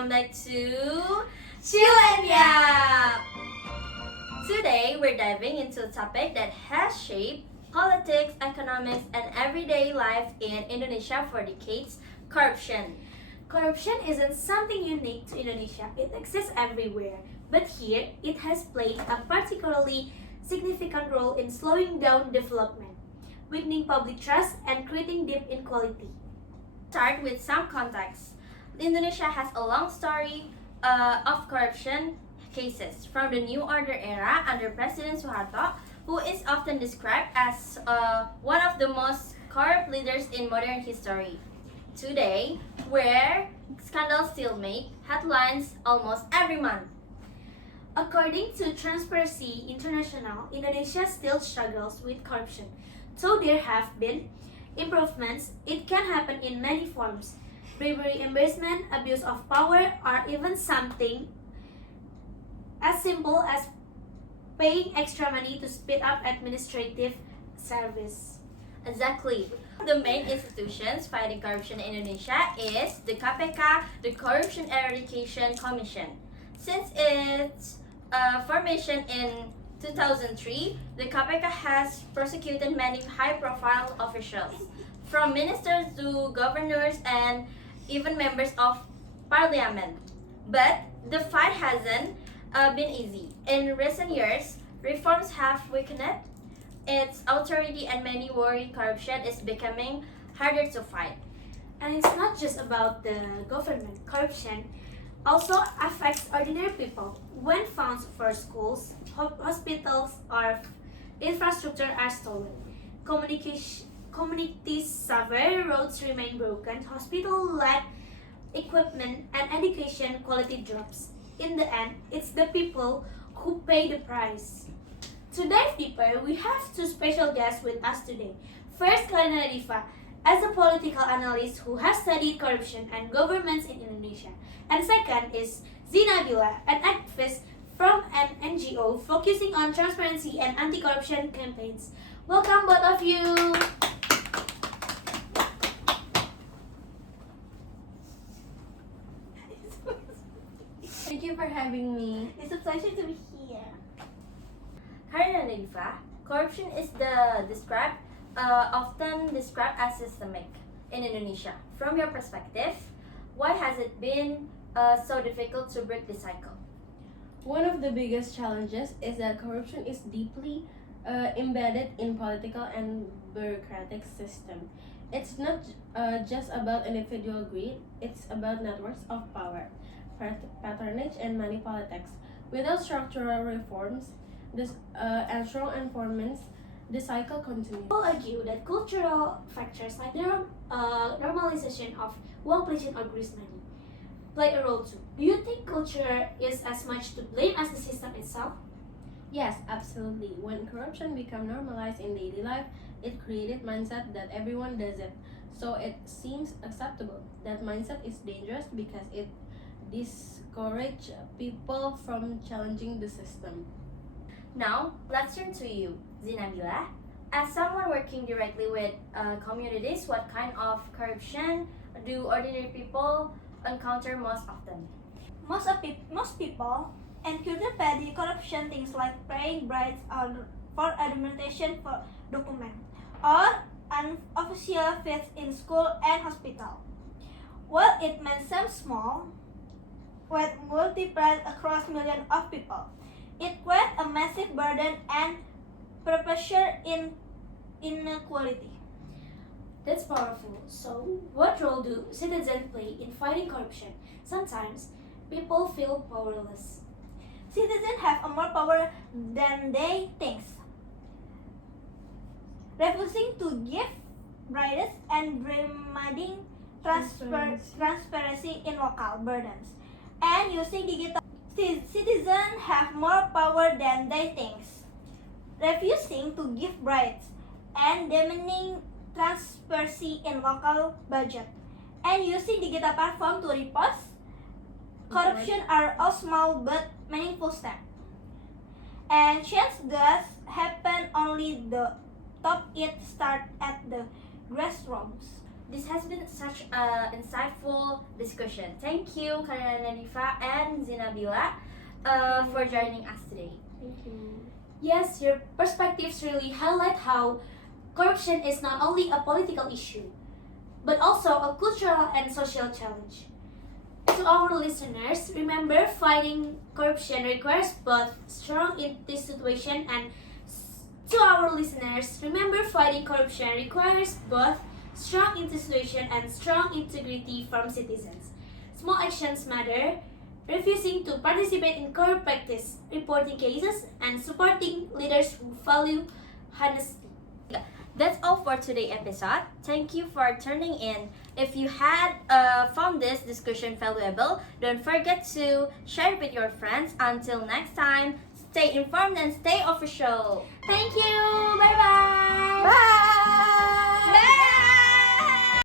welcome back to Chill and Yap! Today, we're diving into a topic that has shaped politics, economics, and everyday life in Indonesia for decades: corruption. Corruption isn't something unique to Indonesia, it exists everywhere. But here, it has played a particularly significant role in slowing down development, weakening public trust, and creating deep inequality. Start with some context. Indonesia has a long story of corruption cases from the New Order era under President Suharto, who is often described as one of the most corrupt leaders in modern history. Today, where scandals still make headlines almost every month. According to Transparency International, Indonesia still struggles with corruption. Though there have been improvements, it can happen in many forms. Bribery, embarrassment, abuse of power, or even something as simple as paying extra money to speed up administrative service. Exactly. The main institutions fighting corruption in Indonesia is the KPK, the Corruption Eradication Commission. Since its formation in 2003, the KPK has prosecuted many high-profile officials, from ministers to governors and even members of parliament. But the fight hasn't been easy. In recent years, reforms have weakened its authority, and many worry corruption is becoming harder to fight. And it's not just about the government. Corruption also affects ordinary people. When funds for schools, hospitals, or infrastructure are stolen, communities suffer, roads remain broken, hospitals lack equipment, and education quality drops. In the end, it's the people who pay the price. To dive deeper, we have two special guests with us today. First, Karina Rifa, as a political analyst who has studied corruption and governments in Indonesia. And second is Zina Bila, an activist from an NGO focusing on transparency and anti-corruption campaigns. Welcome both of you! Thank you for having me. It's a pleasure to be here. Karina Rifa, corruption is often described as systemic in Indonesia. From your perspective, why has it been so difficult to break the cycle? One of the biggest challenges is that corruption is deeply embedded in political and bureaucratic system. It's not just about individual greed, it's about networks of power, patronage, and money politics. Without structural reforms and strong enforcement, the cycle continues. People argue that cultural factors like the normalization of Corupption or grease money play a role too. Do you think culture is as much to blame as the system itself? Yes, absolutely. When corruption became normalized in daily life, it created mindset that everyone does it. So it seems acceptable. That mindset is dangerous because it discourages people from challenging the system. Now, let's turn to you, Zinabila. As someone working directly with communities, what kind of corruption do ordinary people encounter most often? Most people encounter petty corruption, things like paying bribes for administration for document or unofficial fees in school and hospital. While it may seem small, when multiplied across millions of people, it creates a massive burden and perpetuates inequality. That's powerful. So, what role do citizens play in fighting corruption? Sometimes people feel powerless. Citizens have more power than they think. Refusing to give bribes and demanding transparency in local burdens, and using digital. Citizens have more power than they think. Refusing to give bribes and demanding transparency in local budget, and using digital platform to report corruption are all small but meaningful steps. And change does happen only the top. It starts at the grassroots. This has been such an insightful discussion. Thank you, Karina Nadifa and Zinabila, for joining us today. Thank you. Yes, your perspectives really highlight how corruption is not only a political issue, but also a cultural and social challenge. To our listeners, remember fighting corruption requires both strong institution and to our listeners, remember fighting corruption requires both strong institution and strong integrity from citizens. Small actions matter. Refusing to participate in corrupt practice, reporting cases, and supporting leaders who value honesty. That's all for today's episode. Thank you for tuning in. If you had found this discussion valuable, don't forget to share it with your friends. Until next time, stay informed and stay official. Thank you. Bye bye. Bye!